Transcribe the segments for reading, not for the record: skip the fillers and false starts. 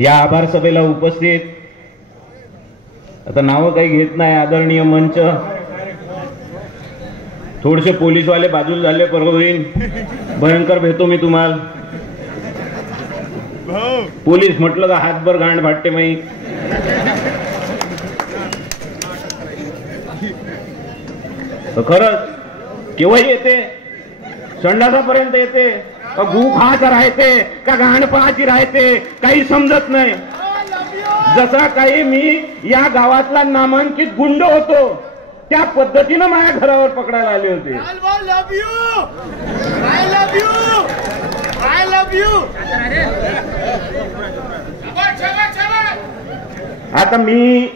या आभार सभेला उपस्थित, आता नाव काही घेत नाही, आदरणीय मंच, थोडेसे पोलीसवाले बाजूला झाले परवरीन, भयंकर भेटतो मी तुम्हाला. पोलीस म्हटलं का हातभर गांड भाटते माई. खरंच केव्हा येते, संडासापर्यंत येते का गू खायचं राहते का गांड पाहायची राहते काही समजत नाही. जसा काही मी या गावातला नामांकित गुंड होतो त्या पद्धतीनं माझ्या घरावर पकडायला आले होते. आता मी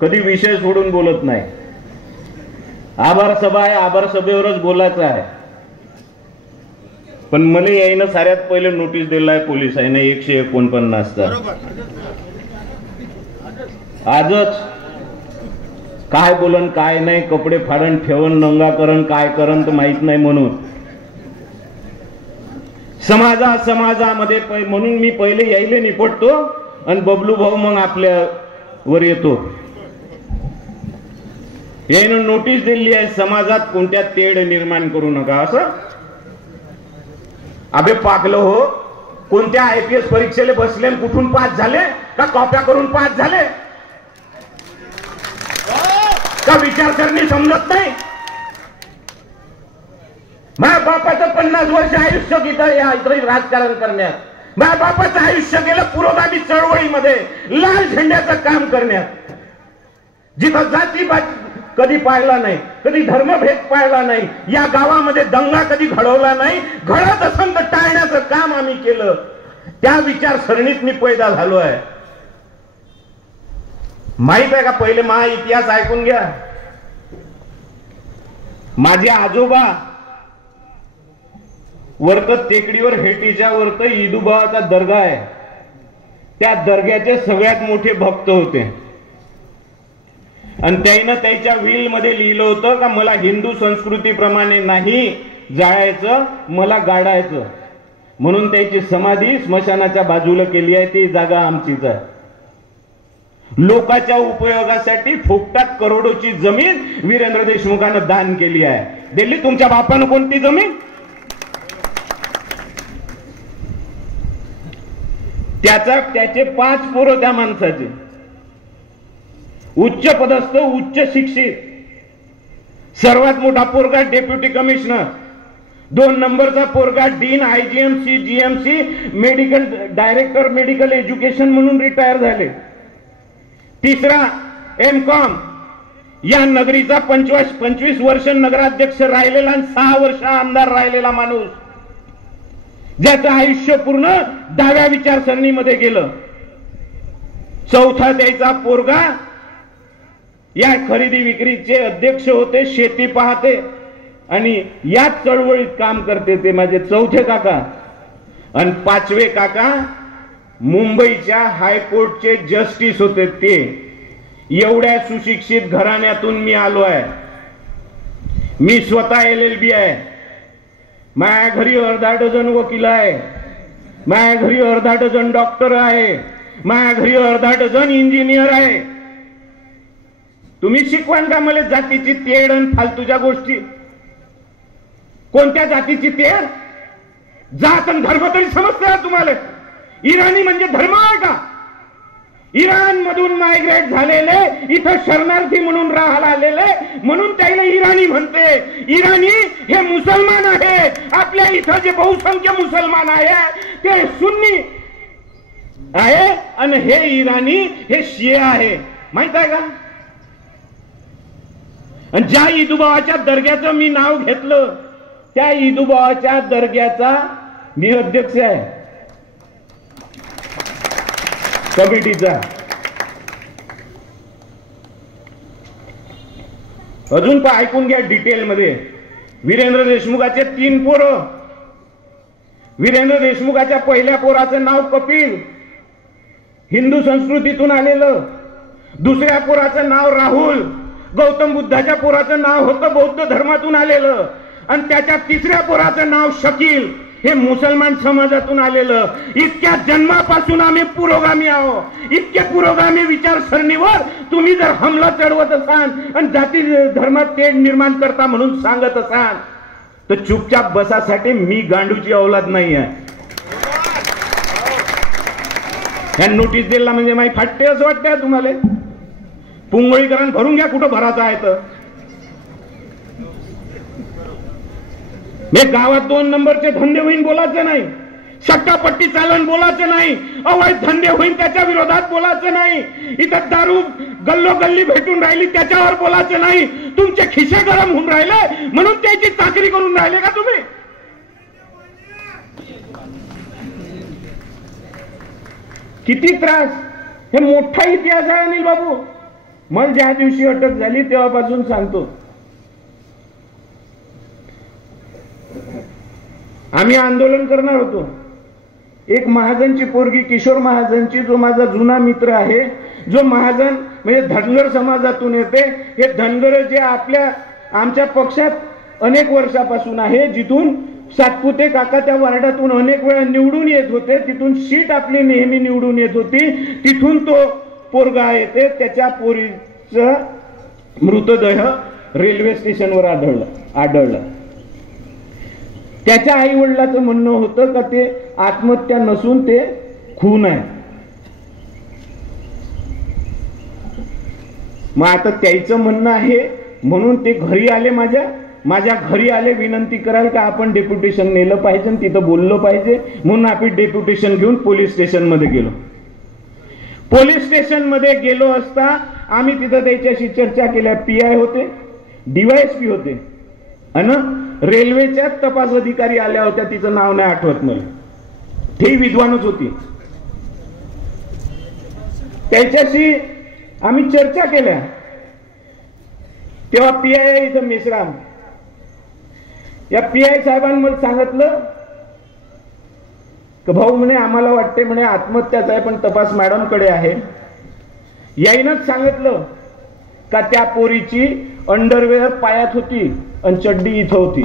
कधी विषय सोडून बोलत नाही. आभार सभा आहे, आभार सभेवरच बोलायचं आहे. पण मला यायनं साऱ्यात पहिले नोटीस दिला आहे पोलिसांनी 149 चा. आजच काय बोलन काय नाही, कपडे फाडण ठेवण नंगा करण काय करण तर माहित नाही म्हणून समाजामध्ये म्हणून मी पहिले यायले निपटतो आणि बबलू भाऊ मग आपल्यावर येतो. यानं नोटीस दिली आहे समाजात कोणत्या तेढ निर्माण करू नका असं. अबे पाकलं हो, कोणत्या IPS परीक्षेला बसले, कुठून पास झाले का कॉप्या करून पास झाले का विचार करणे समजत नाही. माझ्या बापाचं 50 वर्ष आयुष्य इथं राजकारण करण्यात, माझ्या बापाचं आयुष्य गेलं पुरोगामी चळवळीमध्ये लाल झेंड्याचं काम करण्यात. जिथं जाती कधी पाहिला नाही, कधी धर्मभेद पाहिला नाही, या गावामध्ये दंगा कधी घडवला नाही, घडत असेल तर टाळण्याचं काम आम्ही केलं. त्या विचारसरणीत मी पैदा झालो आहे. माहित आहे का, पहिले महा इतिहास ऐकून घ्या. माझे आजोबा वरत टेकडीवर हेटीच्या वरत इदुबाचा दर्गा आहे, त्या दर्ग्याचे सगळ्यात मोठे भक्त होते. आणि त्यानं त्याच्या विल मध्ये लिहिलं होतं का मला हिंदू संस्कृतीप्रमाणे नाही जाळायचं, मला गाडायचं. म्हणून त्याची समाधी स्मशानाच्या बाजूला केली आहे. ती जागा आमचीच आहे. लोकांच्या उपयोगासाठी फुकटात करोडोची जमीन वीरेंद्र देशमुखानं दान केली आहे. दिल्ली तुमच्या बापानं कोणती जमीन? त्याचे 5 पोरं त्या माणसाचे, उच्च पदस्थ उच्च शिक्षित. सर्वात मोठा पोरगा डेप्युटी कमिशनर, 2 नंबरचा पोरगा dean IGMC GMC medical director medical education म्हणून रिटायर झाले. तिसरा MCOM, या नगरीचा 25 वर्ष नगराध्यक्ष राहिलेला आणि 6 वर्ष आमदार राहिलेला माणूस, ज्याचं आयुष्य पूर्ण डाव्या विचारसरणीमध्ये गेलं. चौथा त्याचा पोरगा या खरेदी विक्रीचे अध्यक्ष होते, शेती पाहते आणि याच चळवळीत काम करते, ते माझे चौथे काका. आणि 5वे काका मुंबईच्या हायकोर्टचे जस्टिस होते. ते एवढ्या सुशिक्षित घराण्यातून मी आलो आहे. मी स्वतः LLB आहे. माझ्या घरी अर्धा डझन वकील आहे, माझ्या घरी अर्धा डझन डॉक्टर आहे, माझ्या घरी अर्धा डझन इंजिनियर आहे. तुम्ही शिकवाल का मला जातीची तेढ आणि फालतूच्या गोष्टी? कोणत्या जातीची तेढ? जात आणि धर्म तरी समजते तुम्हाला? इराणी म्हणजे धर्म आहे का? इराण मधून मायग्रेट झालेले, इथं शरणार्थी म्हणून राहायला आलेले, म्हणून त्याला इराणी म्हणते. इराणी हे मुसलमान आहे. आपल्या इथं जे बहुसंख्य मुसलमान आहे ते सुन्नी आहे आणि हे इराणी हे शिया आहे. माहित आहे का? आणि ज्या इदुबाच्या दर्ग्याचं मी नाव घेतलं त्या इदुबाच्या दर्ग्याचा मी अध्यक्ष आहे कमिटीचा. अजून पण ऐकून घ्या डिटेल मध्ये. वीरेंद्र देशमुखाचे 3 पोरं. वीरेंद्र देशमुखाच्या पहिल्या पोराचं नाव कपिल, हिंदू संस्कृतीतून आलेलं. दुसऱ्या पोराचं नाव राहुल, गौतम बुद्धाच्या पोराचं नाव होतं बौद्ध धर्मातून आलेलं. आणि त्याच्या 3ऱ्या पोराचं नाव शकील, हे मुसलमान समाजातून आलेलं. इतक्या जन्मापासून आम्ही पुरोगामी आहोत. इतके पुरोगामी विचारसरणीवर तुम्ही जर हमला चढवत असाल आणि जाती धर्मात तेढ निर्माण करता म्हणून सांगत असाल तर चुपचाप बसासाठी मी गांडूची औलाद नाही आहे. ह्या नोटीस दिला म्हणजे माही फाटते असं वाटतंय तुम्हाला? पुंगळीकरण भरून घ्या कुठं भरायचं आहे तर. मी गावात 2 नंबरचे धंदे होईन बोलायचं नाही, सट्टापट्टी चालन बोलायचं नाही, अवैध धंदे होईन त्याच्या विरोधात बोलायचं नाही, इथं दारू गल्लोगल्ली भेटून राहिली त्याच्यावर बोलायचं नाही. तुमचे खिसे गरम होऊन राहिले म्हणून त्याची चाकरी करून राहिले का तुम्ही? किती त्रास. हे मोठा इतिहास आहे अनिल बाबू. मला ज्या दिवशी अटक झाली तेव्हापासून सांगतो आम्ही आंदोलन करणार होतो. एक महाजनची पोरगी किशोर महाजनची, जो माझा जुना मित्र आहे, जो महाजन म्हणजे धनगर समाजातून येते. हे धनगर जे आमच्या पक्षात अनेक वर्षापासून आहे, जिथून सातपुते काका त्या वार्डातून अनेक वेळा निवडून येत होते, तिथून सीट आपली नेहमी निवडून येत होती. तिथून तो पोरगा येते. त्याच्या पोरीचा मृतदेह रेल्वे स्टेशनवर आढळला. त्याच्या आई वडिलांचं म्हणणं होतं का ते आत्महत्या नसून ते खून आहे. मग आता त्याचं म्हणणं आहे म्हणून ते घरी आले, माझ्या घरी आले विनंती कराल का आपण डेप्युटेशन नेलं पाहिजे, तिथं बोललं पाहिजे. म्हणून आपण डेप्युटेशन घेऊन पोलीस स्टेशन मध्ये गेलो. पोलीस स्टेशन मध्ये गेलो असता आम्ही तिथं त्याच्याशी चर्चा केल्या. PI होते, DYSP होते आणि रेल्वेच्या तपास अधिकारी आल्या होत्या. तिचं नाव नाही आठवत मला. ते विद्वानच होती. त्याच्याशी आम्ही चर्चा केल्या. तेव्हा PI इथं मेश्राम, या PI साहेबांनी मला सांगितलं की भाऊ म्हणे आम्हाला वाटते म्हणे आत्महत्याच आहे पण तपास मॅडम कडे आहे. याईनच सांगितलं का त्या पोरीची अंडरवेअर पायात होती आणि चड्डी इथं होती.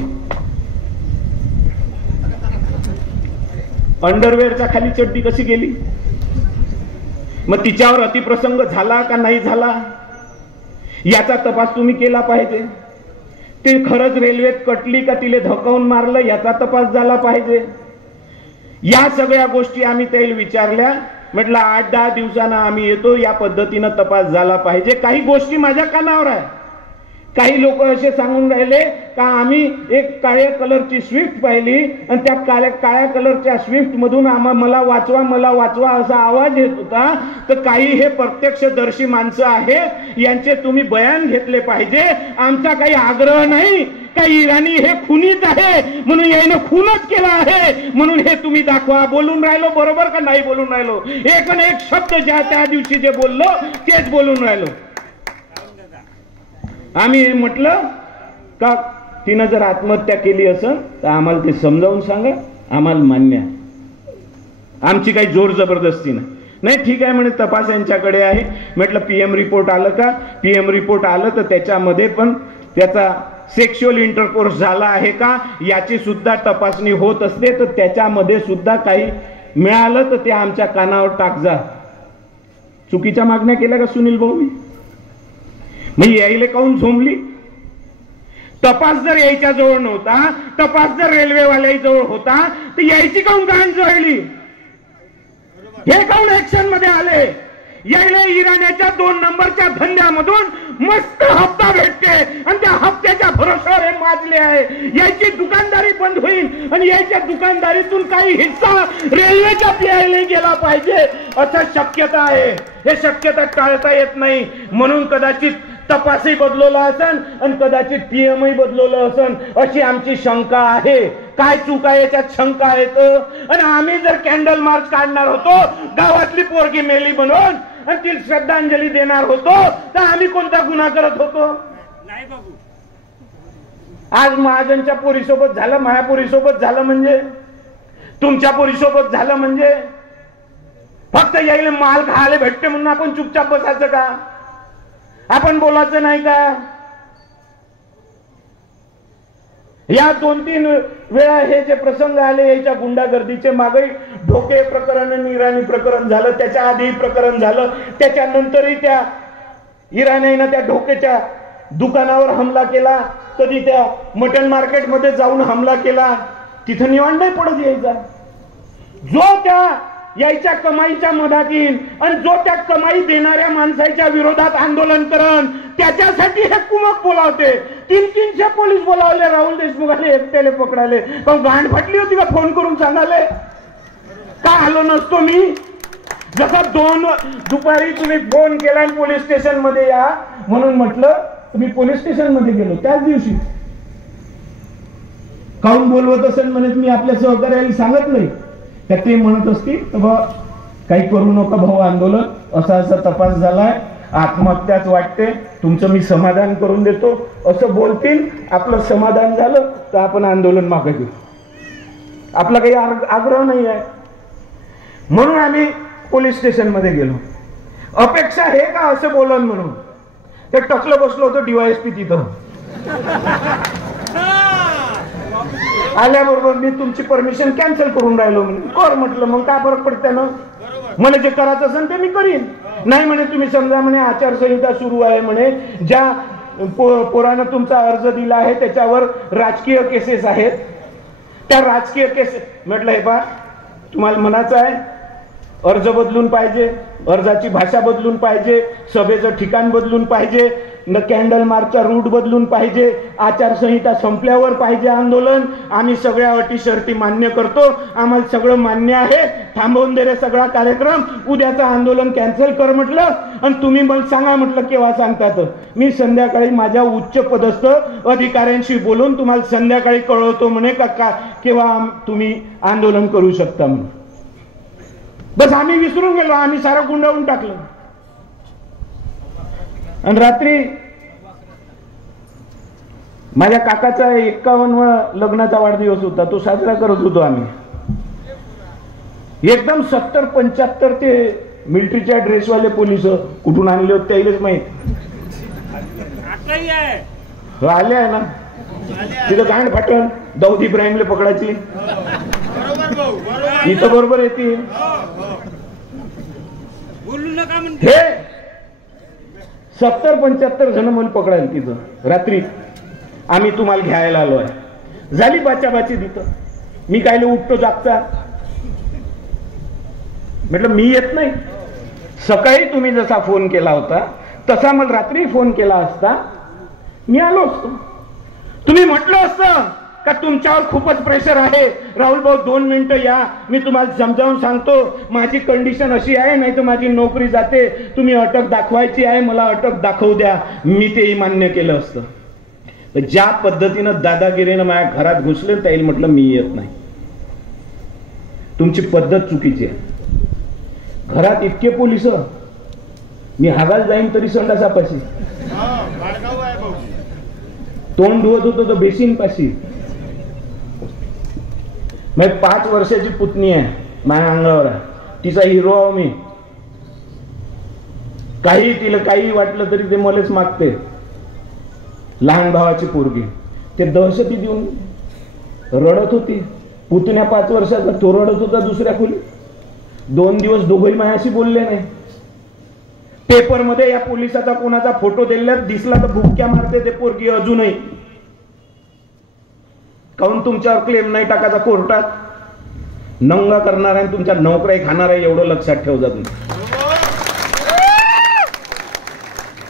अंडरवेअरच्या खाली चड्डी कशी गेली? मग तिच्यावर अतिप्रसंग झाला का नाही झाला याचा तपास तुम्ही केला पाहिजे. ते खरंच रेल्वेत कटली का तिले धकावून मारलं याचा तपास झाला पाहिजे. या सगळ्या गोष्टी आम्ही त्याला विचारल्या. म्हटलं 8-10 दिवसांना आम्ही येतो, या पद्धतीनं तपास झाला पाहिजे. काही गोष्टी माझ्या कानावर आहे. काही लोक असे सांगून राहिले का आम्ही एक काळ्या कलरची स्विफ्ट पाहिली आणि त्या काळ्या कलरच्या स्विफ्ट मधून मला वाचवा असा आवाज येत होता. तर काही हे प्रत्यक्षदर्शी माणसं आहेत, यांचे तुम्ही बयान घेतले पाहिजे. आमचा काही आग्रह नाही का इराणी हे खुनीच आहे म्हणून याने खूनच केला आहे म्हणून हे तुम्ही दाखवा. बोलून राहिलो बरोबर का नाही बोलून राहिलो? एक न एक शब्द ज्या त्या दिवशी जे बोललो तेच बोलून राहिलो. आम्ही म्हटलं का तिनं जर आत्महत्या केली असेल तर आम्हाला ते समजावून सांगा, आम्हाला मान्य आहे. आमची काही जोर जबरदस्ती नाही. ठीक आहे म्हणे तपास यांच्याकडे आहे. म्हटलं PM रिपोर्ट आलं का? PM रिपोर्ट आलं तर त्याच्यामध्ये पण त्याचा सेक्शुअल इंटरकोर्स झाला आहे का याची सुद्धा तपासणी होत असते. तर त्याच्यामध्ये सुद्धा काही मिळालं तर ते आमच्या कानावर टाक जा. चुकीच्या मागण्या केल्या का सुनील भाऊ? मी यायले काऊन झोंबली? तपास जर यायच्या जवळ नव्हता, तपास जर रेल्वेवाल्या जवळ होता तर यायची काऊन गाण जळली? हे काऊन ऍक्शन मध्ये आले? यायला इराण्याच्या 2 नंबरच्या धंद्यामधून मस्त हप्ता भेटते आणि त्या हप्त्याच्या भरोश्यावर हे माजले आहे. याची दुकानदारी बंद होईल आणि याच्या दुकानदारीतून काही हिस्सा रेल्वेच्या प्लेयरला गेला पाहिजे असं शक्यता आहे. हे शक्यता टाळता येत नाही. म्हणून कदाचित तपासही बदलवला असन आणि कदाचित PMही बदलवलं असन अशी आमची शंका आहे. काय चूक आहे याच्यात शंका आहेत. आणि आम्ही जर कॅन्डल मार्च काढणार होतो, गावातली पोरगी मेली म्हणून आणि ती श्रद्धांजली देणार होतो तर आम्ही कोणता गुन्हा करत होतो? नाही बाबू. आज महाजनच्या पोरीसोबत झालं, माझ्या पोरीसोबत झालं म्हणजे, तुमच्या पोरीसोबत झालं म्हणजे फक्त यायला माल खायला भेटते म्हणून आपण चुपचाप बसायचं का? आपण बोलायचं नाही का? या 2-3 वेळा हे जे प्रसंग आले याच्या गुंडागर्दीचे, मागे ढोके प्रकरण आणि इराणी प्रकरण झालं, त्याच्या आधी प्रकरण झालं, त्याच्यानंतरही त्या इराणीनं त्या ढोकेच्या दुकानावर हमला केला, कधी त्या मटन मार्केटमध्ये जाऊन हमला केला, तिथं निवांत नाही पडत यायचा. जो त्या यायच्या कमाईच्या मधात येईल आणि जो त्या कमाई देणाऱ्या माणसाच्या विरोधात आंदोलन करण, त्याच्यासाठी हे कुमक बोलावते. 300 पोलीस बोलावले राहुल देशमुखाने एकट्याने पकडाले. पण गांड फाटली होती का फोन करून सांगाले? का आलो नसतो मी? जसा 2 दुपारी तुम्ही फोन केला आणि पोलीस स्टेशन मध्ये या म्हणून म्हटलं, तुम्ही पोलीस स्टेशन मध्ये गेलो त्याच दिवशी. काऊन बोलवत असेल म्हणत मी आपल्या सहकार्याला सांगत नाही का ते म्हणत असतील तर बा काही करू नका भाऊ, आंदोलन असा असा तपास झालाय, आत्महत्याच वाटते, तुमचं मी समाधान करून देतो असं बोलतील. आपलं समाधान झालं तर आपण आंदोलन मागे घेऊ. आपला काही आग्रह नाही आहे. म्हणून आम्ही पोलीस स्टेशन मध्ये गेलो. अपेक्षा हे का असं बोलन म्हणून ते टकलं बसलो होतो डीवायएसपी तिथं. आल्याबरोबर मी तुमची परमिशन कॅन्सल करून राहिलो म्हणे. कर म्हटलं, मग काय फरक पडते ना, मला जे करायचं असेल ते मी करीन. नाही म्हणे, तुम्ही समजा म्हणे आचारसंहिता सुरू आहे म्हणे, ज्या पोरानं तुमचा अर्ज दिला आहे त्याच्यावर राजकीय केसेस आहेत, त्या राजकीय केसेस. म्हटलं हे पा, तुम्हाला म्हणायचं आहे अर्ज बदलून पाहिजे, अर्जाची भाषा बदलून पाहिजे, सभेचं ठिकाण बदलून पाहिजे, कॅन्डल मार्चचा रूट बदलून पाहिजे, आचारसंहिता संपल्यावर पाहिजे आंदोलन. आम्ही सगळ्या अटी शर्ती मान्य करतो, आम्हाला सगळं मान्य आहे, थांबवून दे रे सगळा कार्यक्रम, उद्याचं आंदोलन कॅन्सल कर म्हटलं. आणि तुम्ही मला सांगा म्हटलं केव्हा सांगतात. मी संध्याकाळी माझ्या उच्च पदस्थ अधिकाऱ्यांशी बोलून तुम्हाला संध्याकाळी कळवतो म्हणे का केव्हा तुम्ही आंदोलन करू शकता म्हणून. बस आम्ही विसरून गेलो, आम्ही सारं गुंडाळून टाकलं. आणि रात्री माझ्या काकाचा 51वा लग्नाचा वाढदिवस होता, तो साजरा करत होतो आम्ही. एकदम 70-75 ते मिलिटरीच्या ड्रेसवाले पोलीस कुठून आणले होते त्यालाच माहित. आले आहे ना तिथं गांड फाटण दाऊद इब्राहिमला पकडायची, इथं बरोबर येतील. हे 70-75 जण मला पकडायला तिथं रात्री. आम्ही तुम्हाला घ्यायला आलो आहे. झाली बाचाबाची तिथं. मी कायले उठतो जागता, म्हटलं मी येत नाही. सकाळी तुम्ही जसा फोन केला होता तसा मला रात्री फोन केला असता मी आलो असतो. तुम्ही म्हटलं असतं का तुमच्यावर खूपच प्रेशर आहे राहुल भाऊ, 2 मिनिटं या, मी तुम्हाला समजावून सांगतो, माझी कंडिशन अशी आहे, नाही तर माझी नोकरी जाते, तुम्ही अटक दाखवायची आहे, मला अटक दाखवू द्या. मी तेही मान्य केलं असतं. ज्या पद्धतीनं दादागिरीनं माझ्या घरात घुसले त्याला म्हटलं मी येत नाही, तुमची पद्धत चुकीची आहे. घरात इतके पोलिस, मी हागायला जाईन तरी संडासापाशी, तोंड धुवत होतो तर बेसिन पाशी. मग 5 वर्षाची पुतणी आहे माझ्या अंगावर आहे, तिचा हिरो आहो मी. काही तिला काही वाटलं तरी ते मलाच मागते. लहान भावाची पोरगी, ते दहशती देऊन रडत होती. पुतण्या 5 वर्षाचा, तो रडत होता दुसऱ्या खोली. 2 दिवस दोघंही माझ्याशी बोलले नाही. पेपर मध्ये या पोलिसाचा कोणाचा फोटो दिसला तर भुक्या मारते ते पोरगी अजूनही. काऊन तुमच्यावर क्लेम नाही टाकायचा कोर्टात? नंगा करणार आहे, तुमच्या नोकऱ्या खाणार आहे, एवढं लक्षात ठेवजा तुम्ही.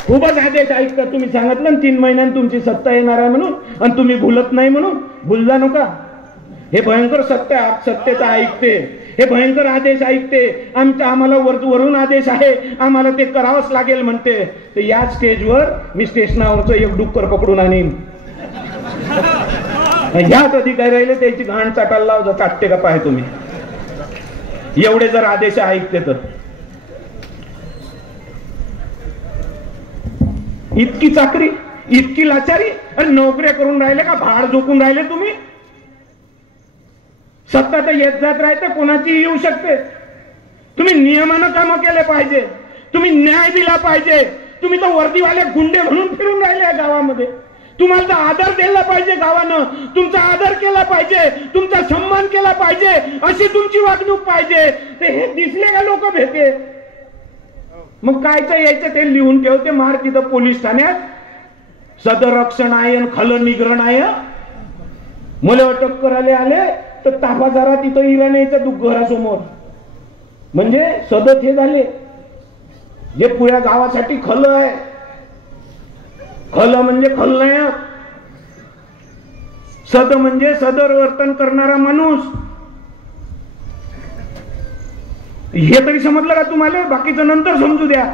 खूपच आदेश ऐकता. तुम्ही सांगितलं ना 3 महिन्यांनी तुमची सत्ता येणार आहे म्हणून, आणि तुम्ही भुलत नाही म्हणून. भुलजा नका. हे भयंकर सत्तेचा ऐकते, हे भयंकर आदेश ऐकते. आम्हाला वरून आदेश आहे, आम्हाला ते करावंच लागेल म्हणते. तर या स्टेजवर मी स्टेशनावरचं एक डुक्कर पकडून आणीन. ह्याच अधिकारी राहिले त्याची घाण चाटायला लाव, चाटते का पाय तुम्ही? एवढे जर आदेश ऐकते तर. इतकी चाकरी, इतकी लाचारी, आणि नोकऱ्या करून राहिले का भाड झोकून राहिले तुम्ही? सत्ता तर येत जात राहते, कोणाची येऊ शकते. तुम्ही नियमानं कामं केले पाहिजे, तुम्ही न्याय दिला पाहिजे. तुम्ही तर वर्दीवाले गुंडे म्हणून फिरून राहिले गावामध्ये. तुम्हाला तर आदर दिला पाहिजे, गावानं तुमचा आदर केला पाहिजे, तुमचा सन्मान केला पाहिजे, अशी तुमची वागणूक पाहिजे. ते हे दिसले का लोक भेटे? मग कायचं यायचं ते लिहून ठेवते, मार तिथं पोलीस ठाण्यात, सदर रक्षण आहे खल निग्रहण आहे. मला अटक करायला आले तर ताफा जरा तिथं इराण्याचं दुःख घरासमोर, म्हणजे सदत हे झाले जे पुऱ्या गावासाठी खल आहे. खल म्हणजे खल नाही, सद म्हणजे सदर वर्तन करणारा माणूस. हे तरी समजलं का तुम्हाला? बाकीचं नंतर समजू द्या.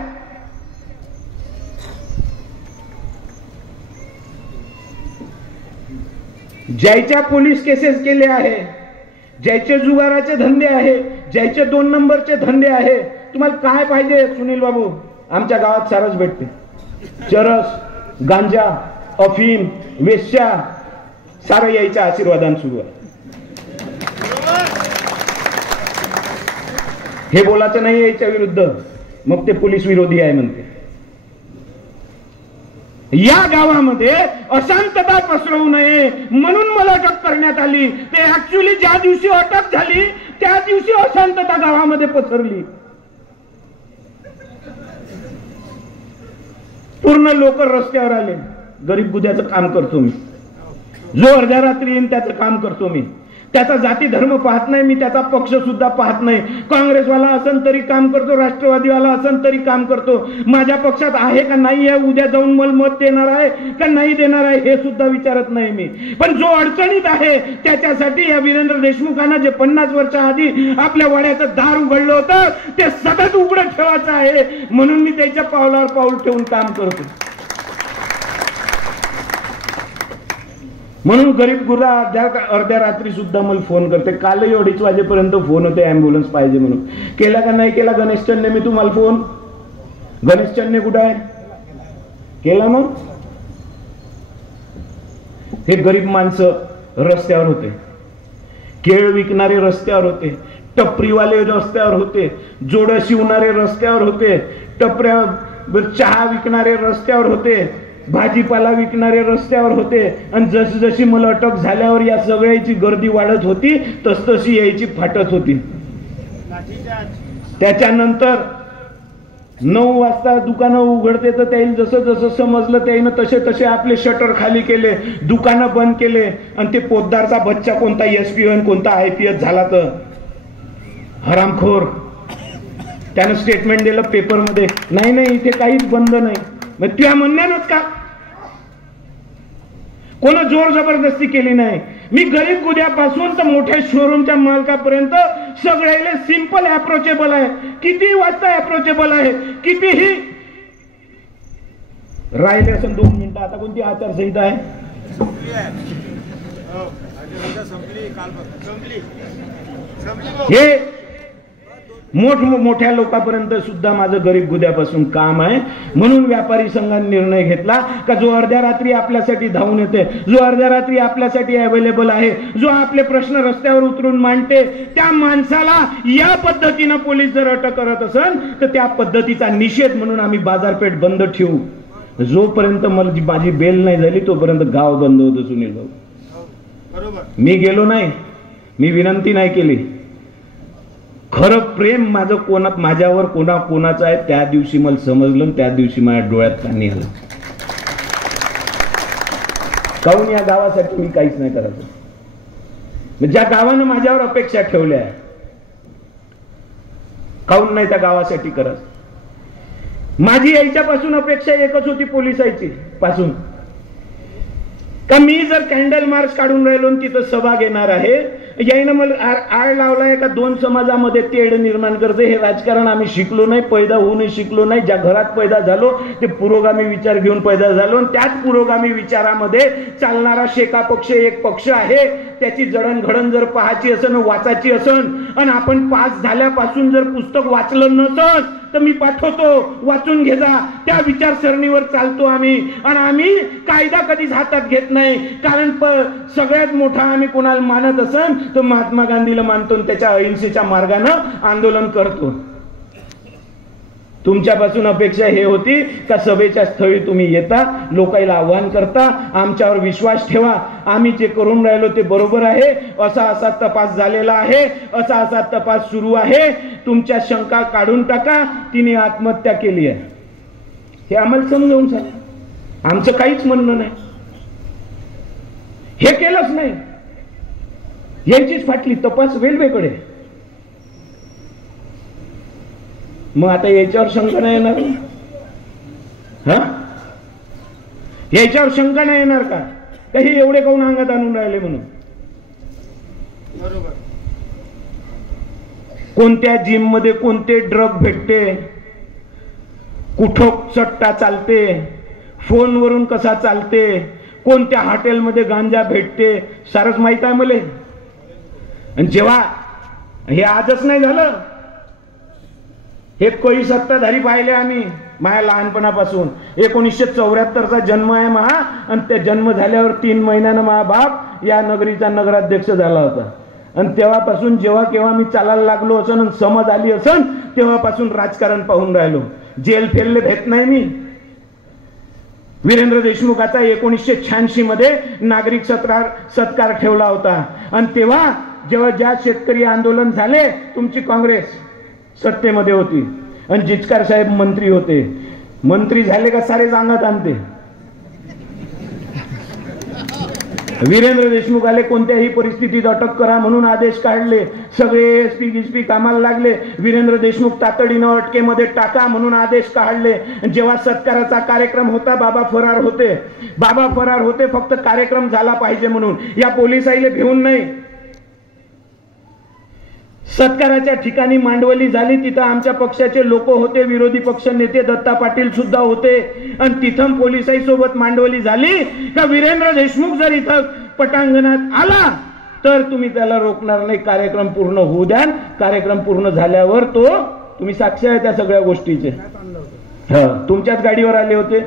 ज्याच्या पोलीस केसेस केले आहे, ज्याचे जुगाराचे धंदे आहे, ज्याचे 2 नंबरचे धंदे आहे, तुम्हाला काय पाहिजे सुनील बाबू? आमच्या गावात सारच भेटते. चरस, गांजा, अफीम, वेश्या, सारं यायच्या आशीर्वादान सुरू आहे. हे बोलायचं नाही याच्या विरुद्ध, मग ते पोलीस विरोधी आहे म्हणते. या गावामध्ये अशांतता पसरवू नये म्हणून मला अटक करण्यात आली. ते ऍक्च्युअली ज्या दिवशी अटक झाली त्या दिवशी अशांतता गावामध्ये पसरली. पूर्ण लोक रस्त्यावर आले. गरीब गुद्याचं काम करतो मी, जो अर्ध्या रात्री येईन त्याचं काम करतो मी. त्याचा जाती धर्म पाहत नाही मी, त्याचा पक्ष सुद्धा पाहत नाही. काँग्रेसवाला असन तरी काम करतो, राष्ट्रवादीवाला असन तरी काम करतो. माझ्या पक्षात आहे का नाही आहे, उद्या जाऊन मला मत देणार आहे का नाही देणार आहे हे सुद्धा विचारत नाही मी. पण जो अडचणीत आहे त्याच्यासाठी या वीरेंद्र देशमुखांना जे 50 वर्षा आधी आपल्या वड्याचं दार उघडलं होतं ते सतत उघडं ठेवायचं आहे. म्हणून मी त्याच्या पावलावर पाऊल ठेवून काम करतो. म्हणून गरीब गुरा अर्ध्या रात्री सुद्धा मला फोन करते. कालही 2:30 वाजेपर्यंत फोन होते ऍम्ब्युलन्स पाहिजे म्हणून. केला का नाही केला गणेश चन्ने मी तुम्हाला फोन? गणेश चन्ने कुठं आहे? केला ना? हे गरीब माणसं रस्त्यावर होते, केळ विकणारे रस्त्यावर होते, टपरीवाले रस्त्यावर होते, जोड शिवणारे रस्त्यावर होते, टपऱ्यावर चहा विकणारे रस्त्यावर होते, भाजीपाला विकणारे रस्त्यावर होते. आणि जशी जशी मला अटक झाल्यावर या सगळ्याची गर्दी वाढत होती तसतशी यायची फाटत होती. त्याच्यानंतर 9 वाजता दुकानं उघडते तर त्याला जसं जसं समजलं त्यानं तसे तसे आपले शटर खाली केले, दुकानं बंद केले. आणि ते पोतदारचा बच्चा कोणता SP कोणता IPS झाला तर हरामखोर, त्यानं स्टेटमेंट दिलं पेपरमध्ये, नाही नाही इथे काहीच बंद नाही. मग त्या म्हणण्यानच का कोण जोर जबरदस्ती केली नाही. मी गरीब गुद्यापासून तर मोठ्या शोरूमच्या मालकापर्यंत सगळ्याला सिंपल अप्रोचेबल आहे. किती वाजता अप्रोचेबल आहे, कितीही राहिले असं 2 मिनिटं. आता कोणती आचारसंहिता आहे? हे मोठ्या लोकांपर्यंत सुद्धा माझं गरीब गुद्यापासून काम आहे. म्हणून व्यापारी संघाने निर्णय घेतला का जो अर्ध्या रात्री आपल्यासाठी धावून येते, जो अर्ध्या रात्री आपल्यासाठी अवेलेबल आहे, जो आपले प्रश्न रस्त्यावर उतरून मांडते, त्या माणसाला या पद्धतीनं पोलीस जर अटक करत असेल तर त्या पद्धतीचा निषेध म्हणून आम्ही बाजारपेठ बंद ठेवू. जोपर्यंत माझी बेल नाही झाली तोपर्यंत गाव बंद होतं सुनील भाऊ. मी गेलो नाही, मी विनंती नाही केली. खरं प्रेम माझं माझ्यावर कोणाचं आहे त्या दिवशी मला समजलं, त्या दिवशी माझ्या डोळ्यात पाणी आलं. काहून या गावासाठी मी काहीच नाही करायचं. ज्या गावानं माझ्यावर अपेक्षा ठेवल्या काहून नाही त्या गावासाठी करत. माझी याच्यापासून अपेक्षा एकच होती पोलिसांची पासून का मी जर कॅन्डल मार्च काढून राहिलो तिथं सभा घेणार आहे, याईनं मला आळ लावलाय का 2 समाजामध्ये तेढ निर्माण करते. हे राजकारण आम्ही शिकलो नाही, पैदा होऊनही शिकलो नाही. ज्या घरात पैदा झालो ते पुरोगामी विचार घेऊन पैदा झालो आणि त्याच पुरोगामी विचारामध्ये चालणारा शेका पक्ष एक पक्ष आहे. त्याची जडणघडण जर पाहायची असन, वाचायची असन आणि आपण पास झाल्यापासून जर पुस्तक वाचलं नसन तर मी पाठवतो, वाचून घे जा. त्या विचारसरणीवर चालतो आम्ही. आणि आम्ही कायदा कधीच हातात घेत नाही. कारण सगळ्यात मोठा आम्ही कोणाला मानत असन तर महात्मा गांधीला मानतो आणि त्याच्या अहिंसेच्या मार्गाने आंदोलन करतो. तुमच्यापासून अपेक्षा हे होती का सभेच्या स्थळी तुम्ही येता, लोकांना आव्हान करता, आमच्यावर विश्वास ठेवा, आम्ही जे करून राहिलो ते बरोबर आहे, असा असा तपास झालेला आहे, असा असा तपास सुरू आहे, तुमच्या शंका काढून टाका, तिने आत्महत्या केली आहे, हे आम्हाला समजावून सांगा. आमचं काहीच म्हणणं नाही, हे केलंच नाही, यांचीच फाटली, तपास वेलवेकडे. मग आता याच्यावर शंका नाही येणार, हा, याच्यावर शंका नाही येणार का काही एवढे काऊन अंगात आणून राहिले म्हणून. बरोबर. कोणत्या जिम मध्ये कोणते ड्रग भेटते, कुठं सट्टा चालते, फोनवरून कसा चालते, कोणत्या हॉटेलमध्ये गांजा भेटते, सारच माहित आहे मला. आणि जेव्हा हे आजच नाही झालं, हे कोळी सत्ताधारी पाहिले आम्ही माझ्या लहानपणापासून. 1974चा जन्म आहे महा, आणि त्या जन्म झाल्यावर 3 महिन्यानं माझा बाप या नगरीचा नगराध्यक्ष झाला होता. आणि तेव्हापासून जेव्हा केव्हा मी चालायला लागलो असन आणि समज आली असन, तेव्हापासून राजकारण पाहून राहिलो. जेल फेलले भेट नाही मी. वीरेंद्र देशमुखाचा 1986 मध्ये नागरिक सत्कार ठेवला होता. आणि तेव्हा जेव्हा ज्या शेतकरी आंदोलन झाले, तुमची काँग्रेस सत्तेमध्ये होती आणि जिचकार साहेब मंत्री होते. मंत्री झाले का सारे सांगत आणते. वीरेंद्र देशमुख आले, कोणत्याही परिस्थितीत अटक करा म्हणून आदेश काढले, सगळे एसपी गिसपी कामाला लागले. वीरेंद्र देशमुख तातडीनं अटकेमध्ये टाका म्हणून आदेश काढले. जेव्हा सत्काराचा कार्यक्रम होता, बाबा फरार होते, फक्त कार्यक्रम झाला पाहिजे म्हणून. या पोलिसाईले भिवून नाही. सत्काराच्या ठिकाणी मांडवली झाली, तिथं आमच्या पक्षाचे लोक होते, विरोधी पक्ष नेते दत्ता पाटील सुद्धा होते. आणि तिथं पोलिसाई सोबत मांडवली झाली का वीरेंद्र देशमुख जर इथं पटांगणात आला तर तुम्ही त्याला रोखणार नाही, कार्यक्रम पूर्ण होऊ द्या. कार्यक्रम पूर्ण झाल्यावर तो, तुम्ही साक्षी आहे त्या सगळ्या गोष्टीचे, तुमच्याच गाडीवर आले होते,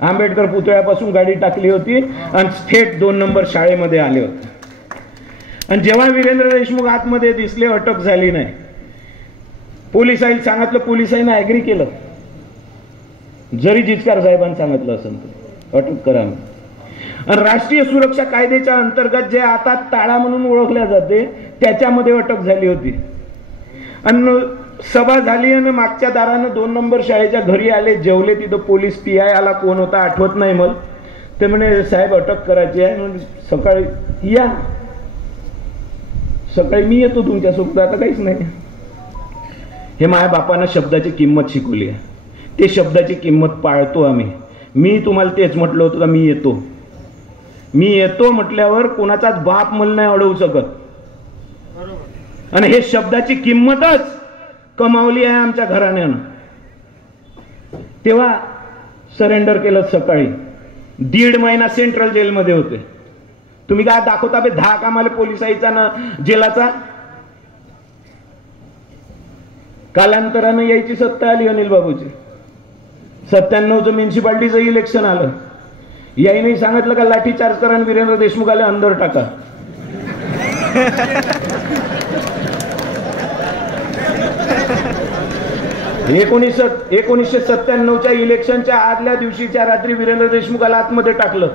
आंबेडकर पुतळ्यापासून गाडी टाकली होती आणि थेट 2 नंबर शाळेमध्ये आले होते. आणि जेव्हा वीरेंद्र देशमुख आतमध्ये दिसले, अटक झाली नाही. पोलिसांनी सांगितलं, पोलिसांनी ऍग्री केलं, जरी जिचकार साहेबांनी सांगितलं असेल तर अटक करा. आणि राष्ट्रीय सुरक्षा कायद्याच्या अंतर्गत जे आता ताळा म्हणून ओळखल्या जाते, त्याच्यामध्ये अटक झाली होती. आणि सभा झाली आणि मागच्या दारानं 2 नंबर शाळेच्या घरी आले, जेवले. तिथं पोलीस PI आला, कोण होता आठवत नाही मला. ते म्हणे साहेब अटक करायची आहे, सकाळी या. सकाळी मी येतो तुमच्यासोबत, आता काहीच नाही. हे माझ्या बापानं शब्दाची किंमत शिकवली आहे, ते शब्दाची किंमत पाळतो आम्ही. मी तुम्हाला तेच म्हटलं होतं का मी येतो म्हटल्यावर कोणाचाच बाप मला नाही अडवू शकत. आणि हे शब्दाची किंमतच कमावली आहे आमच्या घराण्यानं. तेव्हा सरेंडर केलं. सकाळी 1.5 महिना सेंट्रल जेलमध्ये होते. तुम्ही काय दाखवता बे 10 कामाला पोलिसाईचा ना जेलाचा. कालांतरानं यायची सत्ता आली अनिल बाबूची. 97चं म्युन्सिपाल्टीचं इलेक्शन आलं, याईने सांगितलं का लाठीचार्ज करा, वीरेंद्र देशमुखाला अंदर टाका. एकोणीसशे 1997च्या इलेक्शनच्या आदल्या दिवशीच्या रात्री वीरेंद्र देशमुखाला आतमध्ये टाकलं.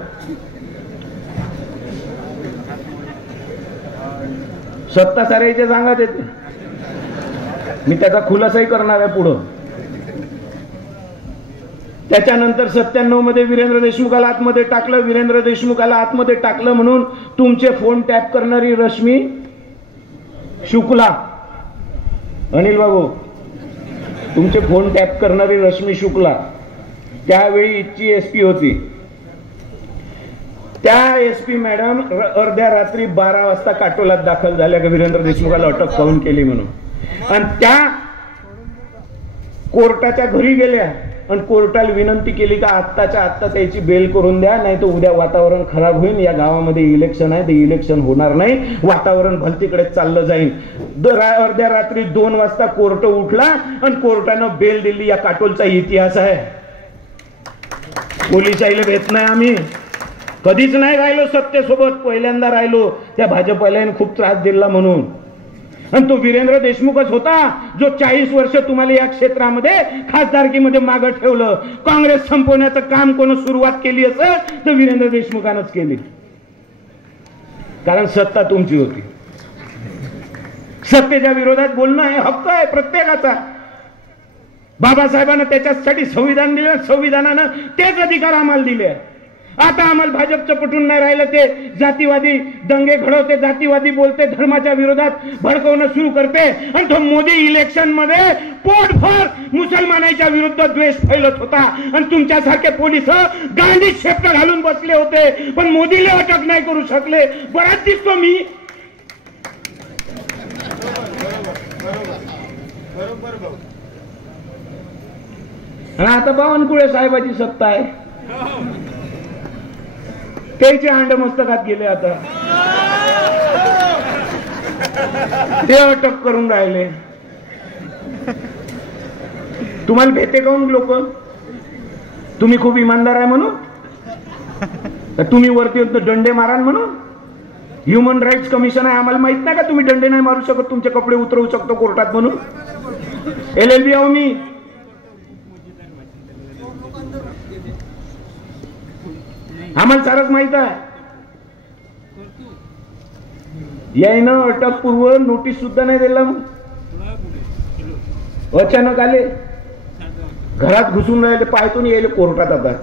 सत्ता सारायचे सांगत येते, मी त्याचा खुलासाही करणार आहे पुढं. त्याच्यानंतर 97 मध्ये वीरेंद्र देशमुखाला आतमध्ये टाकलं. वीरेंद्र देशमुखाला आतमध्ये टाकलं म्हणून तुमचे फोन टॅप करणारी रश्मी शुक्ला, अनिल बाबू, तुमचे फोन टॅप करणारी रश्मी शुक्ला त्यावेळी इथची SP होती. त्या SP मॅडम अर्ध्या रात्री 12 वाजता काटोलात दाखल झाल्या की वीरेंद्र देशमुखाला अटक काऊन केली म्हणून. आणि त्या कोर्टाच्या घरी गेल्या आणि कोर्टाला विनंती केली का आत्ताच्या आत्ता त्याची बेल करून द्या, नाही तर उद्या वातावरण खराब होईल, या गावामध्ये इलेक्शन आहे, ते इलेक्शन होणार नाही, वातावरण भलतीकडे चाललं जाईल. अर्ध्या रात्री 2 वाजता कोर्ट उठला आणि कोर्टानं बेल दिली. या काटोलचा इतिहास आहे. पोलिसाईला भेट नाही आम्ही, कधीच नाही राहिलो सत्तेसोबत, पहिल्यांदा राहिलो. त्या भाजपला खूप त्रास दिला म्हणून. आणि तो वीरेंद्र देशमुखच होता जो 40 वर्ष तुम्हाला या क्षेत्रामध्ये खासदारकीमध्ये मागे ठेवलं. काँग्रेस संपवण्याचं काम कोण सुरुवात केली असेल तर वीरेंद्र देशमुखानंच केली, कारण सत्ता तुमची होती. सत्तेच्या विरोधात बोलणं हे हक्क आहे प्रत्येकाचा. बाबासाहेबांना त्याच्यासाठी संविधान दिलं, संविधानानं तेच अधिकार आम्हाला दिले. आता आम्हाला भाजपचं पटून नाही राहिलं, ते जातीवादी दंगे घडवते, जातीवादी बोलते, धर्माच्या विरोधात भडकवणं सुरू करते. आणि तो मोदी इलेक्शन मध्ये पोटभर मुसलमानाच्या विरुद्ध द्वेष फैलत होता आणि तुमच्यासारखे पोलिस गांधी शेपट घालून बसले होते, पण मोदीला अटक नाही करू शकले. बराच दिसतो मी. आता बावनकुळे साहेबाची सत्ता आहे, त्याचे अंड मस्तकात गेले. आता ते अटक करून राहिले. तुम्हाला भेटे काऊन लोक? तुम्ही खूप इमानदार आहे म्हणून? तुम्ही वरती दंडे मारान म्हणून? ह्युमन राईट्स कमिशन आहे, आम्हाला माहित नाही का तुम्ही दंडे नाही मारू शकत, तुमचे कपडे उतरवू शकतो कोर्टात म्हणून? LLB आहो मी. आम्हाला सारच माहित आहे. यायनं अटकपूर्व नोटीस सुद्धा नाही दिला. अचानक आले, घरात घुसून राहिले, पायतून यायले कोर्टात. आता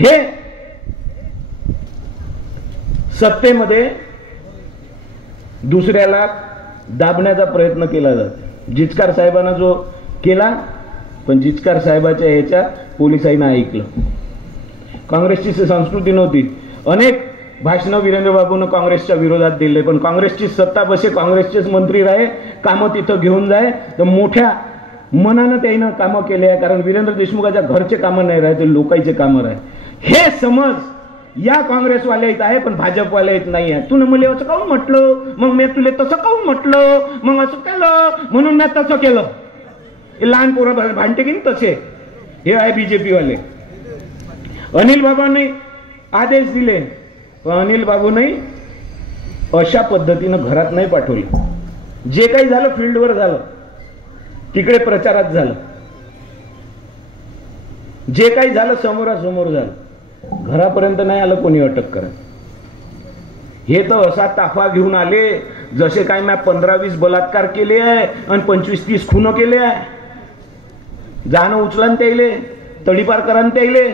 हे सत्तेमध्ये दुसऱ्याला दाबण्याचा प्रयत्न केला जातो. जिचकार साहेबांना जो केला, पण जिचकार साहेबाच्या ह्याच्यात पोलिसांना ऐकलं. काँग्रेसची संस्कृती नव्हती. अनेक भाषणं वीरेंद्र बाबूनं काँग्रेसच्या विरोधात दिले, पण काँग्रेसची सत्ता बसे, काँग्रेसचेच मंत्री राहे, कामं तिथं घेऊन जाय, तर मोठ्या मनानं त्यानं कामं केले आहे. कारण वीरेंद्र देशमुखाच्या घरचे कामं नाही राहते, लोकांचे कामं राहते. हे समज या काँग्रेसवाल्या इथं आहे, पण भाजपवाल्या इथं नाही आहे. तुला मला असं काऊन म्हटलं, मग मी तुला तसं काऊन म्हटलं, मग असं केलं म्हणून मी तसं केलं. लहान पोरं भांडते की तसे. हे आहे बीजेपी वाले. अनिल बाबांनी आदेश दिले, पण अनिल बाबूंनी अशा पद्धतीनं घरात नाही पाठवलं. जे काही झालं फील्डवर झालं, तिकडे प्रचारात झालं, जे काही झालं समोरासमोर झालं. घरापर्यंत नाही आलं कोणी अटक करत. हे तर असा ताफा घेऊन आले जसे काय मी 15-20 बलात्कार केले आहे आणि 25-30 खून केले आहे. जाणं उचलन त्याईले, तडीपार करान त्याईले.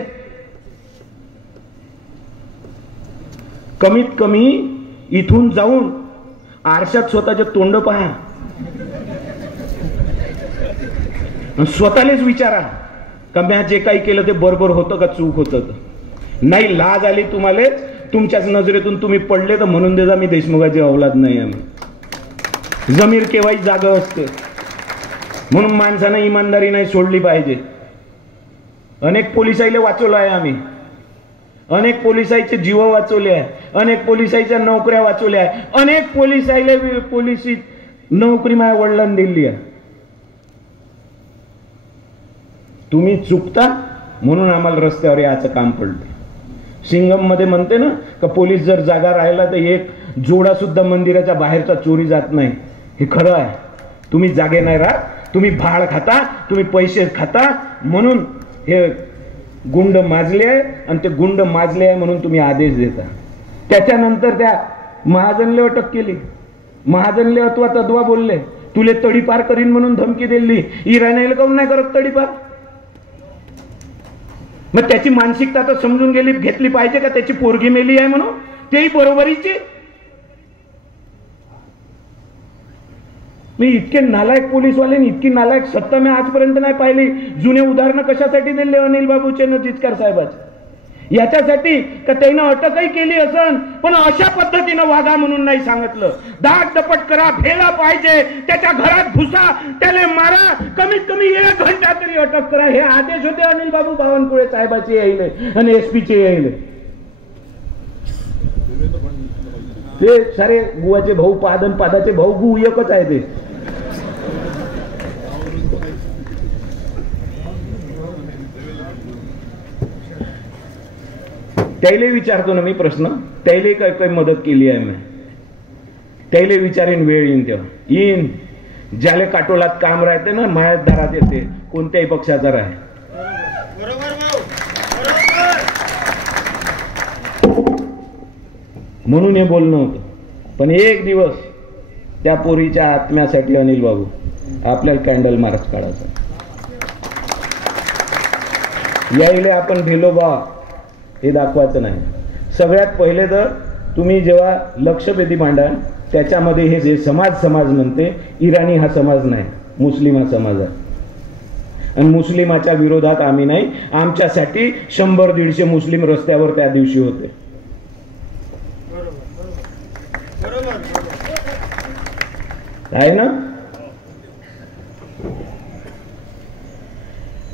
कमीत कमी इथून जाऊन आरशात स्वतःचे तोंड पहा, स्वतःलाच विचारा का मी जे काही केलं ते बरोबर होतं का चूक होतं. नाही लाज आली तुम्हाला, तुमच्याच नजरेतून तुम्ही पडले तर म्हणून देजा मी देशमुखाची औलाद नाही आहे. जमीर केव्हाही जागा असते, म्हणून माणसानं इमानदारी नाही सोडली पाहिजे. अनेक पोलिसाईले वाचवलं आहे आम्ही, अनेक पोलिसाईचे जीव वाचवले आहे, अनेक पोलिसाईच्या नोकऱ्या वाचवल्या आहे, अनेक पोलिसाईले पोलिसी नोकरी माझ्या वडिलांनी दिली आहे. तुम्ही चुकता म्हणून आम्हाला रस्त्यावर याचं काम पडलं. सिंगम मध्ये म्हणते ना का पोलीस जर जागा राहिला तर एक जोडा सुद्धा मंदिराच्या बाहेरचा चोरी जात नाही. हे खरं आहे. तुम्ही जागे नाही राहत, तुम्ही भाड खाता, तुम्ही पैसे खाता, म्हणून हे गुंड माजले आहे आणि ते गुंड माजले आहे म्हणून तुम्ही आदेश देता. त्याच्यानंतर त्या महाजनले अटक केली, महाजनले अथवा तद्वा बोलले, तुले तडीपार करीन म्हणून धमकी दिली. इराणीला काऊन नाही करत तडीपार? मग त्याची मानसिकता तर समजून घेतली पाहिजे का त्याची पोरगी मेली आहे म्हणून, तेही बरोबरीची. मी इतके नालायक पोलीसवाले, इतकी नालायक सत्ता मी आजपर्यंत नाही पाहिली. जुने उदाहरणं कशासाठी दिले अनिल बाबूचे न जिचकार साहेबाचे? याच्यासाठी का त्यानं अटकही केली असन, पण अशा पद्धतीनं वागा म्हणून नाही सांगितलं. दाट दपट करा, भेला पाहिजे, त्याच्या घरात घुसा, त्याला मारा, कमीत कमी 1 घंटा तरी अटक करा. हे आदेश होते अनिल बाबू बावनकुळे साहेबाचे यायले आणि SP चे यायले. ते सारे गुवाचे भाऊ पादन, पादाचे भाऊ गु एकच आहे. ते त्याला विचारतो ना मी प्रश्न, त्याला काय काय मदत केली आहे मी? त्याला विचारेन वेळ येईन तेव्हा येईन. ज्याले काटोलात काम राहते ना मायात दारात येते कोणत्याही पक्षाचा राहे. म्हणून हे बोलणं होतं. पण एक दिवस त्या पोरीच्या आत्म्यासाठी अनिल बाबू आपल्याला कॅन्डल मार्च काढायचा. यायले आपण भेलो बा हे दाखवायचं नाही. सगळ्यात पहिले तर तुम्ही जेव्हा लक्षवेधी मांडा त्याच्यामध्ये हे जे समाज म्हणते इराणी हा समाज नाही, मुस्लिम हा समाज आहे. आणि मुस्लिमाच्या विरोधात आम्ही नाही. आमच्यासाठी 100-150 मुस्लिम रस्त्यावर त्या दिवशी होते. आहे ना.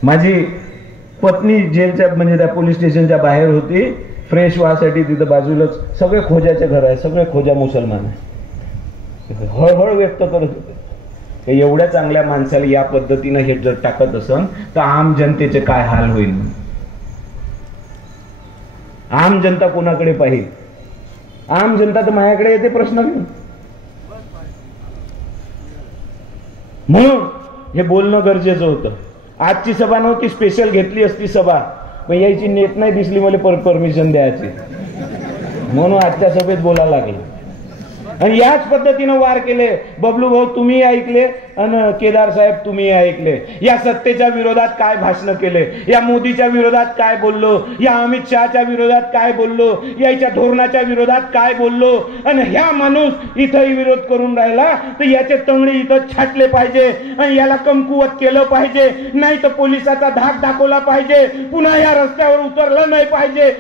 माझी पत्नी जेलच्या म्हणजे त्या पोलीस स्टेशनच्या बाहेर होती फ्रेश व्हायसाठी. तिथं बाजूलाच सगळे खोजाचे घर आहे, सगळे खोजा मुसलमान आहे. हळहळ व्यक्त करत होते एवढ्या चांगल्या माणसाला या पद्धतीनं हे जर टाकत असन तर आम जनतेचे काय हाल होईल. आम जनता कोणाकडे पाहिजे. आम जनता तर माझ्याकडे येते प्रश्न घेऊन. म्हणून हे बोलणं गरजेचं होतं. आजची सभा नव्हती, स्पेशल घेतली असती सभा पण यायची नेत नाही दिसली मला परमिशन द्यायची म्हणून आजच्या सभेत बोलायला लागले. आणि याच पद्धतीनं वार केले. बबलू भाऊ तुम्ही ऐकले आणि केदार साहेब तुम्ही ऐकले. या सत्तेच्या विरोधात काय भाषण केले, या मोदीच्या विरोधात काय बोललो, या अमित शहाच्या विरोधात काय बोललो, याच्या धोरणाच्या विरोधात काय बोललो. आणि ह्या माणूस इथंही विरोध करून राहिला तर याचे तंगडी इथं छाटले पाहिजे आणि याला कमकुवत केलं पाहिजे. नाही तर पोलिसाचा धाक दाखवला पाहिजे. पुन्हा या रस्त्यावर उतरलं नाही पाहिजे.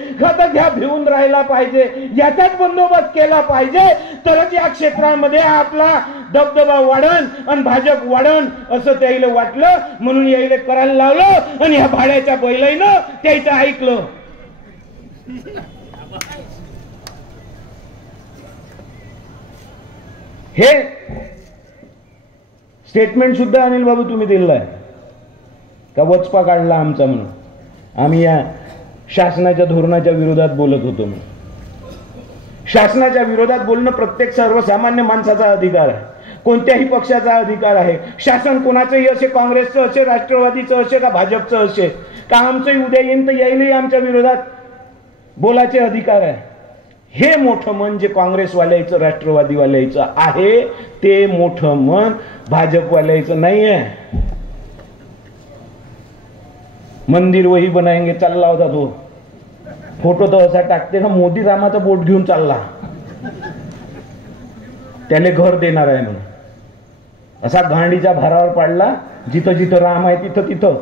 घ्या भिवून राहिला पाहिजे. याचाच बंदोबस्त केला पाहिजे तर या क्षेत्रामध्ये आपला दबदबा वाढन आणि भाजप वाढन असं त्याला वाटलं. म्हणून यायला करायला लावलं आणि ह्या भाड्याच्या बैलाईनं त्याचं ऐकलं. हे स्टेटमेंट सुद्धा अनिल बाबू तुम्ही दिलं आहे का वचपा काढला आमचा म्हणून. आम्ही या शासनाच्या धोरणाच्या विरोधात बोलत होतो. शासनाच्या विरोधात बोलणं प्रत्येक सर्वसामान्य माणसाचा अधिकार आहे, कोणत्याही पक्षाचा अधिकार आहे. शासन कोणाचंही असे, काँग्रेसचं असे, राष्ट्रवादीचं असे का भाजपचं असे का आमचंही उद्या येईन तर यायलाही आमच्या विरोधात बोलायचे अधिकार आहे. हे मोठं मन जे काँग्रेसवाल्याचं राष्ट्रवादीवाल्याचं आहे ते मोठं मन भाजपवाल्याचं नाही आहे. मंदिर वही बनाएंगे चालला होता तो फोटो तर असा टाकते ना मोदी रामाचा बोट घेऊन चालला त्याने घर देणार आहे म्हणून. असा गांडीच्या भारावर पाडला. जिथं जिथं राम आहे तिथं तिथं,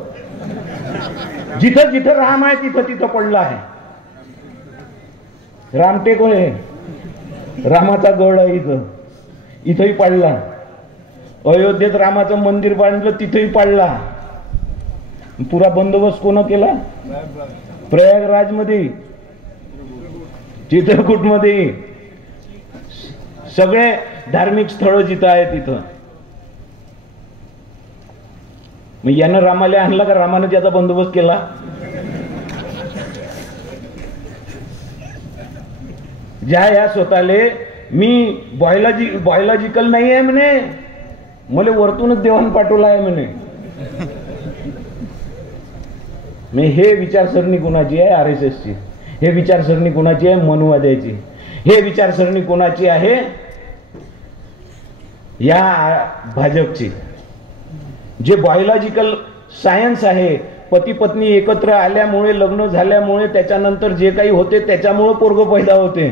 जिथं जिथं राम आहे तिथं तिथं पडला आहे. रामटेक होय रामाचा गड आहे इथं, इथंही पाडला. अयोध्येत रामाचं मंदिर बांधलं तिथंही पाडला. पुरा बंदोबस्त कोण केला. प्रयागराज मध्ये, चित्रकूटमध्ये सगळे धार्मिक स्थळ जिथं आहे तिथं. मग यानं रामाला आणला का रामानं त्याचा बंदोबस्त केला. ज्या या स्वतःले मी बायोलॉजिकल नाही आहे म्हणे, मला वरतूनच देवान पाठवला आहे म्हणे. हे विचारसरणी कोणाची आहे. RSS ची. हे विचारसरणी कोणाची आहे. मनुवाद्याची. हे विचारसरणी कोणाची आहे. या भाजपची. जे बायोलॉजिकल सायन्स आहे, पती पत्नी एकत्र आल्यामुळे, लग्न झाल्यामुळे, त्याच्यानंतर जे काही होते त्याच्यामुळे पोरग पैदा होते,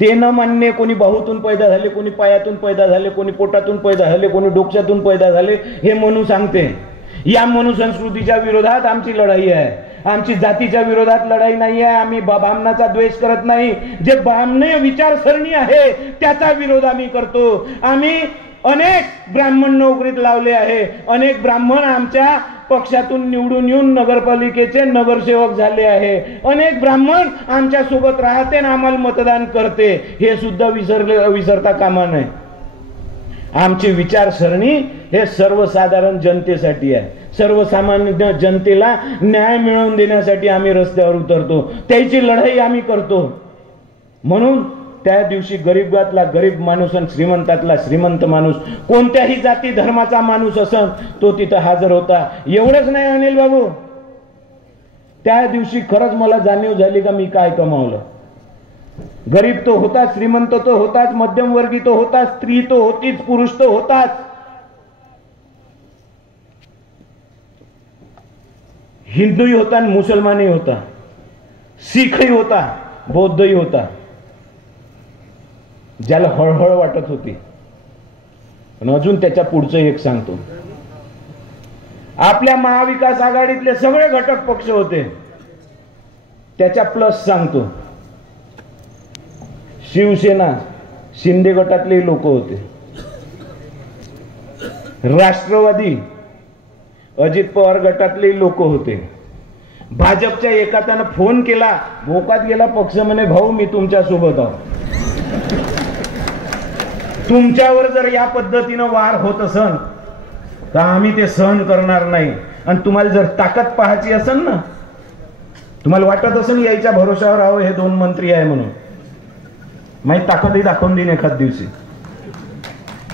ते न मान्य. कोणी बाहूतून पैदा झाले, कोणी पायातून पैदा झाले, कोणी पोटातून पैदा झाले, कोणी डोक्यातून पैदा झाले, हे म्हणून सांगते. या मनुसंस्कृतीच्या विरोधात आमची लढाई आहे. आमची जातीच्या विरोधात लढाई नाही आहे. आम्ही बामणाचा द्वेष करत नाही. जे ब्राह्मणीय विचारसरणी आहे त्याचा विरोध आम्ही करतो. आम्ही अनेक ब्राह्मण नोकरीत लावले आहे. अनेक ब्राह्मण आमच्या पक्षातून निवडून येऊन नगरपालिकेचे नगरसेवक झाले आहे. अनेक ब्राह्मण आमच्या सोबत राहते आणि आम्हाला मतदान करते. हे सुद्धा विसरता कामा नये. आमची विचारसरणी हे सर्वसाधारण जनतेसाठी आहे. सर्वसामान्य जनतेला न्याय मिळवून देण्यासाठी आम्ही रस्त्यावर उतरतो. त्याची लढाई आम्ही करतो. म्हणून त्या दिवशी गरीबातला गरीब माणूस आणि श्रीमंतातला श्रीमंत माणूस, कोणत्याही जाती धर्माचा माणूस असन तो तिथं हजर होता. एवढंच नाही अनिल बाबू, त्या दिवशी खरंच मला जाणीव झाली का मी काय कमावलं. गरीब तो होता, श्रीमंत तो होताच, मध्यमवर्गीय तो होता, स्त्री तो होतीच, पुरुष तो होताच. हिंदूही होता आणि मुसलमानही होता, शीखही होता, बौद्धही होता. ज्याला हळहळ वाटत होती. पण अजून त्याच्या पुढचं एक सांगतो. आपल्या महाविकास आघाडीतले सगळे घटक पक्ष होते, त्याच्या प्लस सांगतो. शिवसेना शिंदे गटातले लोक होते, राष्ट्रवादी अजित पवार गटातले लोक होते. भाजपच्या एकाने फोन केला, भोकात गेला पक्ष, म्हणे भाऊ मी तुमच्या सोबत आहो. तुमच्यावर जर या पद्धतीनं वार होत असन तर आम्ही ते सहन करणार नाही. आणि तुम्हाला जर ताकद पाहायची असेल ना, तुम्हाला वाटत असेल यायच्या भरोशावर आहो हे दोन मंत्री आहे म्हणून, माही ताकदही दाखवून देईन एखाद दिवशी.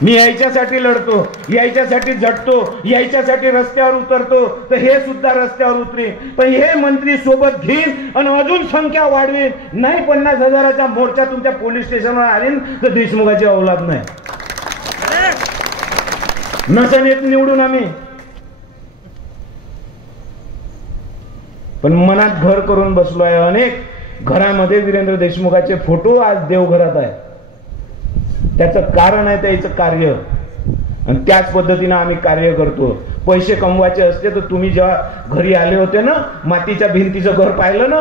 मी यायच्यासाठी लढतो, यायच्यासाठी झटतो, यायच्यासाठी रस्त्यावर उतरतो, तर हे सुद्धा रस्त्यावर उतरे. पण हे मंत्री सोबत घेईन आणि अजून संख्या वाढवेन. नाही 50,000चा मोर्चा तुमच्या पोलीस स्टेशनवर आणीन तर देशमुखाची औलाद नाही. नसन येत निवडून आम्ही, पण मनात घर करून बसलो आहे. अनेक घरामध्ये वीरेंद्र देशमुखाचे फोटो आज देवघरात आहे. त्याचं कारण आहे त्याचं कार्य, आणि त्याच पद्धतीने आम्ही कार्य करतो. पैसे कमवायचे असते तर तुम्ही जेव्हा घरी आले होते ना, मातीच्या भिंतीचं घर पाहिलं ना,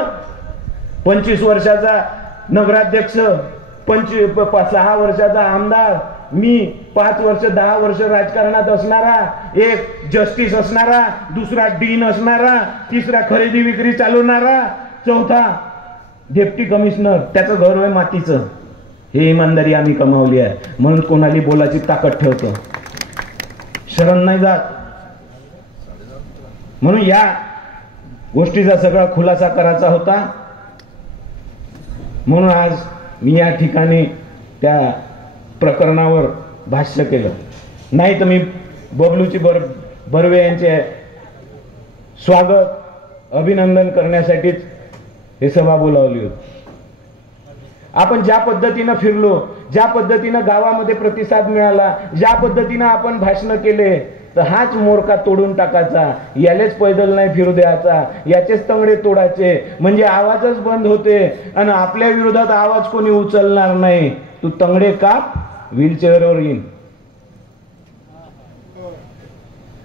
25 वर्षाचा नगराध्यक्ष, 6 वर्षाचा आमदार, मी 5 वर्ष 10 वर्ष राजकारणात असणारा, एक जस्टिस असणारा, दुसरा डीन असणारा, तिसरा खरेदी विक्री चालवणारा, चौथा डेप्टी कमिशनर, त्याचं घर आहे मातीचं. हे इमानदारी आम्ही कमावली आहे, म्हणून कोणाली बोलाची ताकद ठेवतो, शरण नाही जात. म्हणून या गोष्टीचा सगळा खुलासा करायचा होता. म्हणून आज मी या ठिकाणी त्या प्रकरणावर भाष्य केलं. नाही तर मी बबलूची बर्वे यांचे स्वागत अभिनंदन करण्यासाठीच हे सभा बोलावली होती. आपण ज्या पद्धतीनं फिरलो, ज्या पद्धतीनं गावामध्ये प्रतिसाद मिळाला, ज्या पद्धतीनं आपण भाषण केले, तर हाच मोरका तोडून टाकायचा, यालेच पैदल नाही फिरू द्यायचा, याचेच तंगडे तोडायचे, म्हणजे आवाजच बंद होते आणि आपल्या विरोधात आवाज कोणी उचलणार नाही. तू तंगडे काप, व्हीलचेअरवर येईन.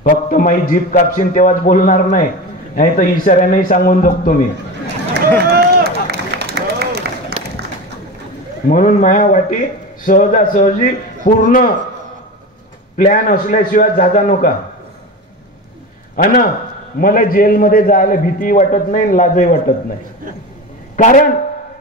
फक्त माई जीप कापशील तेव्हाच बोलणार नाही, नाही तर इशाऱ्याने सांगून जगतो मी. म्हणून माया वाटी सहजासहजी पूर्ण प्लॅन असल्याशिवाय जाजा नका. अन मला जेलमध्ये जायला भीती वाटत नाही, लाजही वाटत नाही. कारण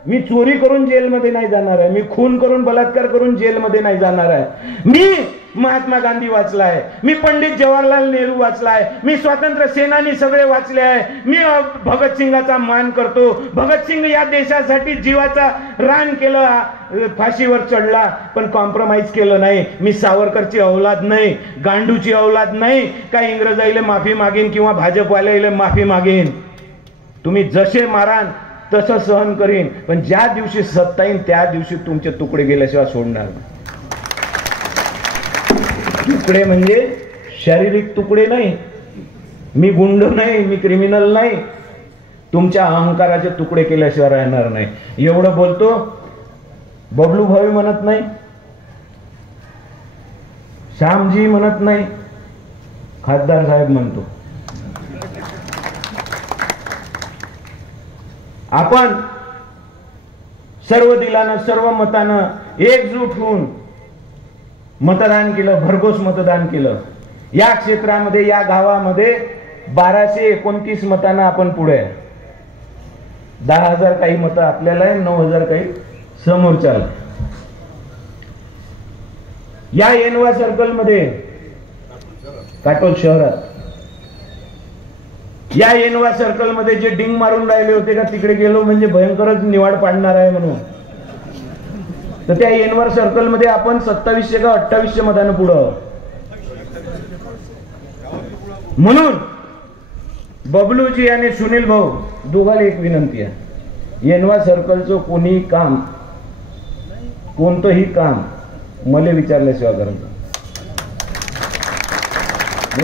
मी चोरी करून जेलमध्ये नाही जाणार आहे, मी खून करून बलात्कार करून जेलमध्ये नाही जाणार आहे. मी महात्मा गांधी वाचला आहे, मी पंडित जवाहरलाल नेहरू वाचला आहे, मी स्वातंत्र्य सेनानी सगळे वाचले आहे. मी भगतसिंगाचा मान करतो. भगतसिंग या देशासाठी जीवाचा रान केलं, फाशीवर चढला, पण कॉम्प्रोमाइज केलं नाही. मी सावरकरची औलाद नाही, गांडूची औलाद नाही, काय इंग्रजाईले माफी मागेन किंवा भाजपवाल्याला माफी मागेन. तुम्ही जसे मारान तसं सहन करीन, पण ज्या दिवशी सत्ता येईन त्या दिवशी तुमचे तुकडे गेल्याशिवाय सोडणार नाही. तुकडे म्हणजे शारीरिक तुकडे नाही. मी गुंड नाही, मी क्रिमिनल नाही. तुमच्या अहंकाराचे तुकडे केल्याशिवाय राहणार नाही. एवढं बोलतो. बबलू भाऊ म्हणत नाही, श्यामजी म्हणत नाही, खासदार साहेब म्हणतो. आपण सर्व दिलानं, सर्व मतानं एकजूट होऊन मतदान केलं, भरघोस मतदान केलं. या क्षेत्रामध्ये, या गावामध्ये 1229 मतांना आपण पुढे आहे. 10,000 काही मतं आपल्याला आहे, 9,000 काही समोरच्याला. या येनवा सर्कल मध्ये, काटोल शहरात, या येनवा सर्कल मध्ये जे डिंग मारून राहिले होते का, तिकडे गेलो म्हणजे भयंकरच निवाड पाडणार आहे म्हणून. तर त्या येनवर सर्कल मध्ये आपण 2700 का 2800 मतानं पुढं. म्हणून बबलूजी आणि सुनील भाऊ दोघांना एक विनंती आहे, येनवा सर्कलचं कोणी काम, कोणतंही काम मला विचारल्याशिवाय करायचं.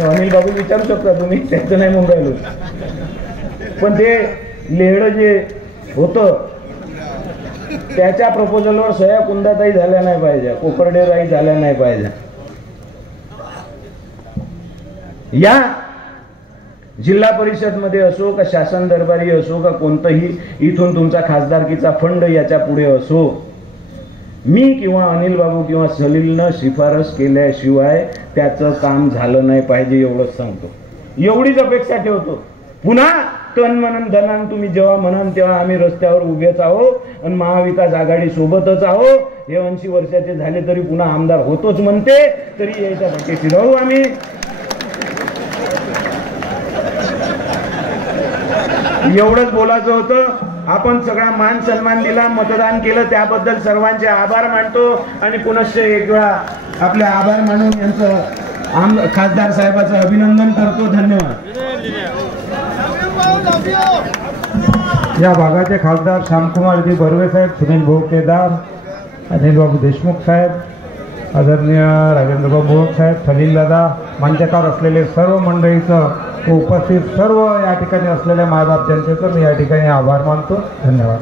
अनिल बाबू विचारू शकता तुम्ही, त्याचं नाही म्हणून राहिलो. पण ते लेहड जे होतं त्याच्या प्रपोजलवर सह्या कुंदाताई झाल्या नाही पाहिजे, कोकर्डेराई झाल्या नाही पाहिजे. या जिल्हा परिषद मध्ये असो का शासन दरबारी असो का कोणतंही इथून तुमचा खासदारकीचा फंड याच्या पुढे असो, मी किंवा अनिल बाबू किंवा सलीलनं शिफारस केल्याशिवाय त्याचं काम झालं नाही पाहिजे, एवढंच सांगतो. एवढीच अपेक्षा ठेवतो. पुन्हा तन म्हणून धनान तुम्ही जेव्हा म्हणाल तेव्हा आम्ही रस्त्यावर उभेच आहो आणि महाविकास आघाडी सोबतच आहो. हे 80 वर्षाचे झाले तरी पुन्हा आमदार होतोच म्हणते, तरी यायच्या भटकेशी राहू आम्ही. एवढंच बोलायचं होतं. आपण सगळा मान सन्मान दिला, मतदान केलं, त्याबद्दल सर्वांचे आभार मानतो. आणि पुनश्च एक वेळा आपले आभार मानून यांचं खासदार साहेबांचं अभिनंदन करतो. धन्यवाद. या भागाचे खासदार श्यामकुमारजी बर्वे साहेब, सुनील भाऊ केदार, अनिल बाबू देशमुख साहेब, आदरणीय राजेंद्रबाबू मोहक साहेब, सलील दादा, मंचावर असलेले सर्व मंडळीचं, उपस्थित सर्व या ठिकाणी असलेल्या मायबाप जनतेचं मी या ठिकाणी आभार मानतो. धन्यवाद.